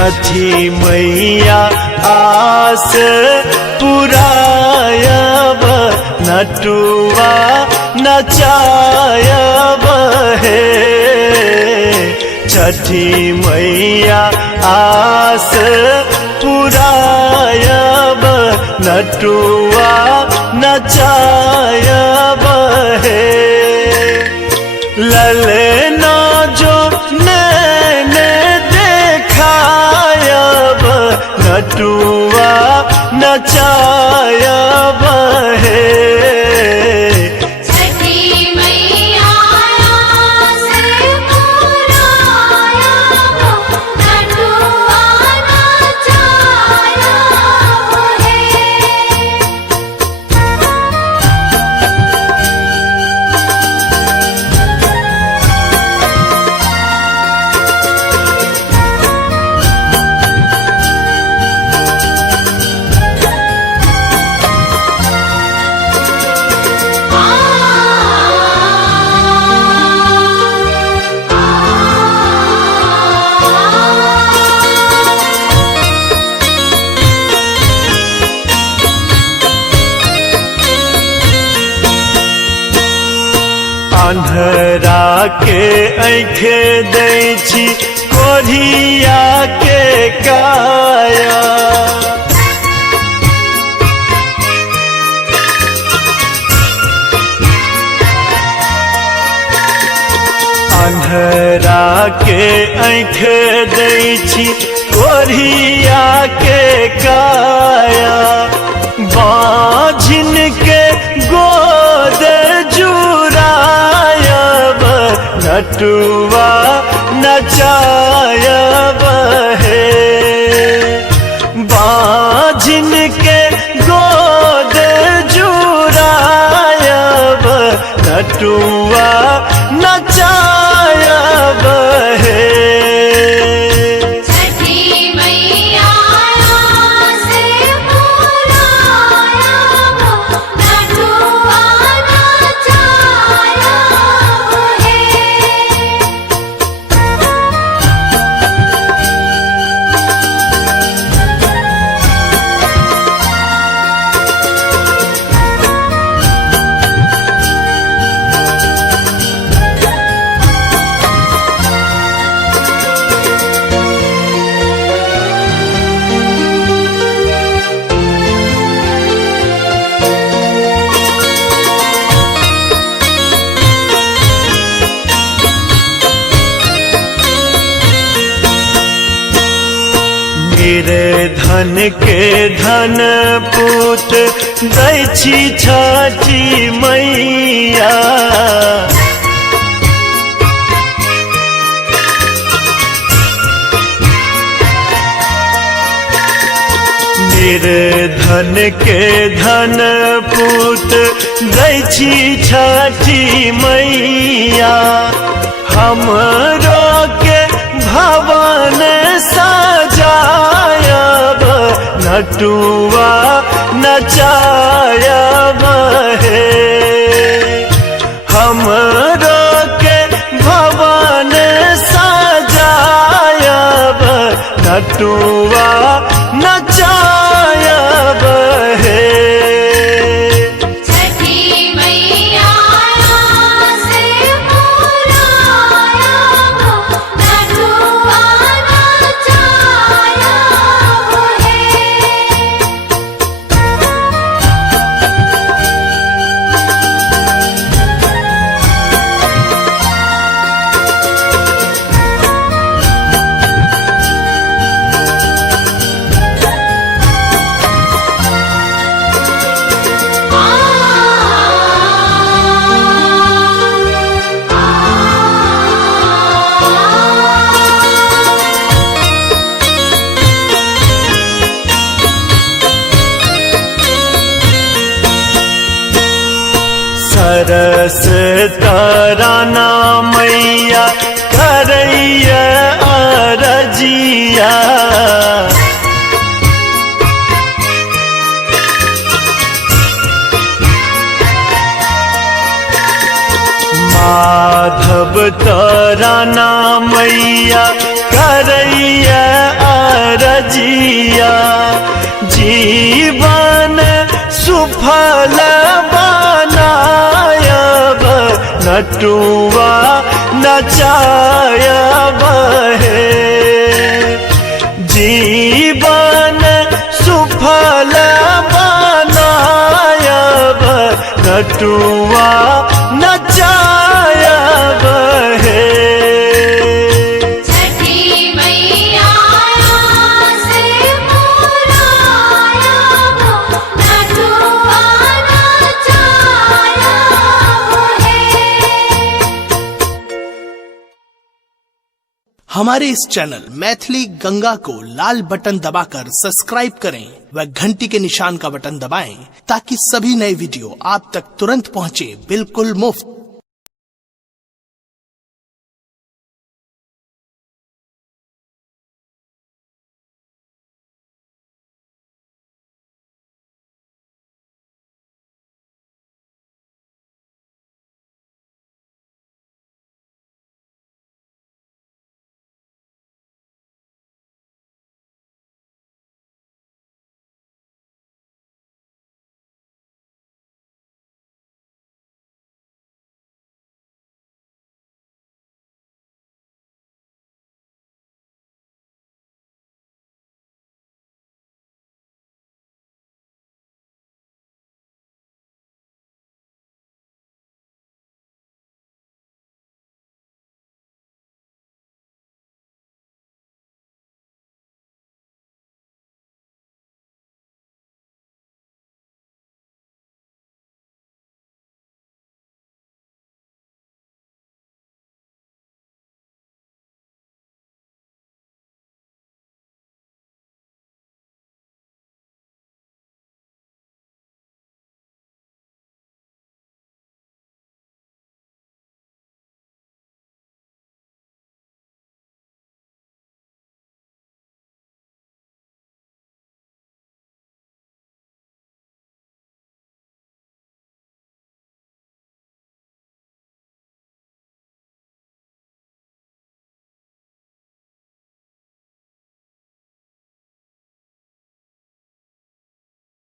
छठी मैया आस पुरायब नटुआ नचायब हे। छठी मैया आस पुरायब नटुआ नचायब हे। ललना जो नैने देखायब नटुआ नचायब हे। अन्हरा के आँखे दै छी कोढ़िया के काया। अन्हरा के आँखे दै छी कोढ़िया के काया। बाझिन के गोद जुरायब नटुआ नचायब हे। बाझिन के गोद जुरायब नटुआ नचायब हे। धन के धन पूत दै छी छठी मैया। निर्धन के धन पूत दै छी छठी मैया। हमरो के भवन सजायब नटुआ नचायब हे। हमरो के भवन सजायब नटुआ नचायब हे। सरस तराना मैया करैया अरजिया। माधव तराना मैया करैया सुफल बनायब नटुआ नचायब हे जीवन सुफल बनायब नटुआ नचायब हे हमारे इस चैनल मैथिली गंगा को लाल बटन दबाकर सब्सक्राइब करें व घंटी के निशान का बटन दबाएं ताकि सभी नए वीडियो आप तक तुरंत पहुंचे बिल्कुल मुफ्त।